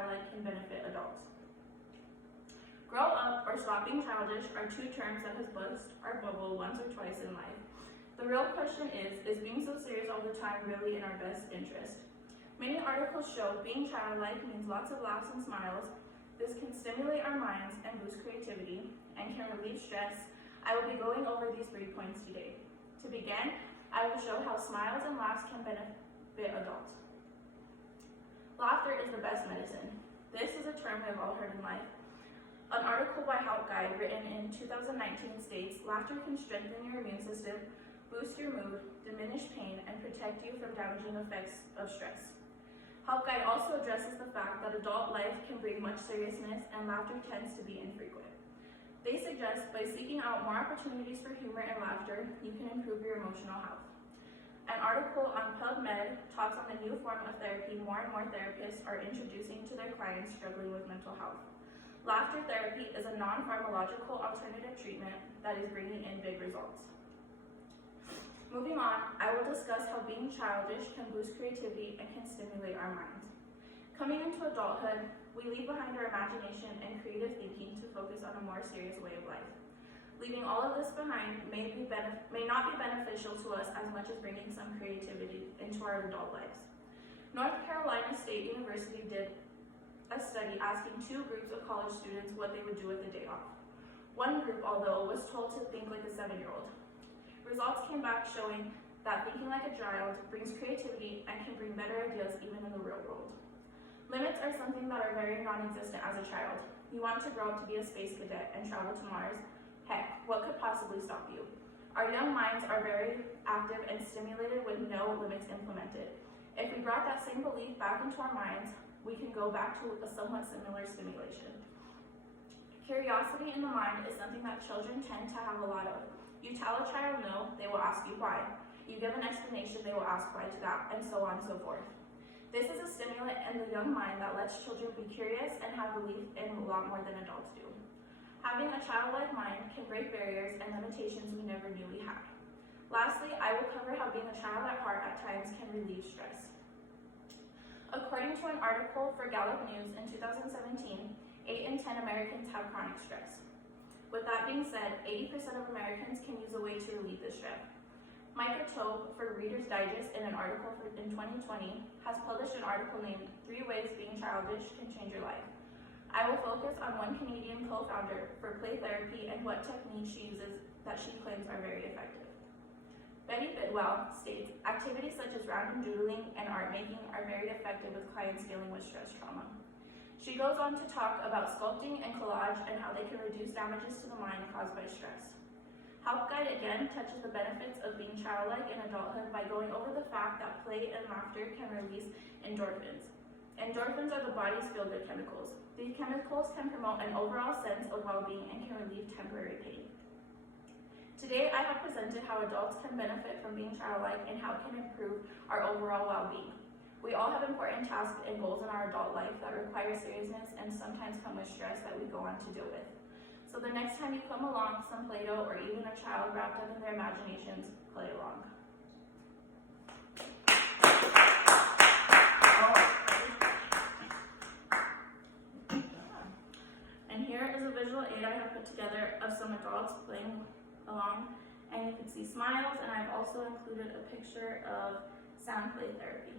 childlike can benefit adults. Grow up or stop being childish are two terms that has burst our bubble once or twice in life. The real question is being so serious all the time really in our best interest? Many articles show being childlike means lots of laughs and smiles. This can stimulate our minds and boost creativity and can relieve stress. I will be going over these 3 points today. To begin, I will show how smiles and laughs can benefit adults. Laughter is the best medicine. This is a term we have all heard in life. An article by Help Guide written in 2019 states, laughter can strengthen your immune system, boost your mood, diminish pain, and protect you from damaging effects of stress. Help Guide also addresses the fact that adult life can bring much seriousness and laughter tends to be infrequent. They suggest by seeking out more opportunities for humor and laughter, you can improve your emotional health. An article on PubMed talks on the new form of therapy more and more therapists are introducing to their clients struggling with mental health. Laughter therapy is a non-pharmacological alternative treatment that is bringing in big results. Moving on, I will discuss how being childish can boost creativity and can stimulate our minds. Coming into adulthood, we leave behind our imagination and creative thinking to focus on a more serious way of life. Leaving all of this behind may not be beneficial to us as much as bringing some creativity into our adult lives. North Carolina State University did a study asking 2 groups of college students what they would do with the day off. One group, although, was told to think like a 7-year-old. Results came back showing that thinking like a child brings creativity and can bring better ideas even in the real world. Limits are something that are very non-existent as a child. You want to grow up to be a space cadet and travel to Mars? Heck, what could possibly stop you? Our young minds are very active and stimulated with no limits implemented. If we brought that same belief back into our minds, we can go back to a somewhat similar stimulation. Curiosity in the mind is something that children tend to have a lot of. You tell a child no, they will ask you why. You give an explanation, they will ask why to that, and so on and so forth. This is a stimulant in the young mind that lets children be curious and have belief in a lot more than adults do. Having a childlike mind can break barriers and limitations we never knew we had. Lastly, I will cover how being a child at heart at times can relieve stress. According to an article for Gallup News in 2017, 8 in 10 Americans have chronic stress. With that being said, 80% of Americans can use a way to relieve this stress. Micah Tobe for Reader's Digest in an article in 2020 has published an article named 3 Ways Being Childish Can Change Your Life. I will focus on one Canadian co-founder for play therapy and what techniques she uses that she claims are very effective. Betty Bidwell states, activities such as random doodling and art making are very effective with clients dealing with stress trauma. She goes on to talk about sculpting and collage and how they can reduce damages to the mind caused by stress. Help Guide again touches the benefits of being childlike in adulthood by going over the fact that play and laughter can release endorphins. Endorphins are the body's feel-good chemicals. These chemicals can promote an overall sense of well-being and can relieve temporary pain. Today, I have presented how adults can benefit from being childlike and how it can improve our overall well-being. We all have important tasks and goals in our adult life that require seriousness and sometimes come with stress that we go on to deal with. So the next time you come along some Play-Doh or even a child wrapped up in their imaginations, play along. And here is a visual aid I have put together of some adults playing along, and you can see smiles, and I've also included a picture of sound play therapy.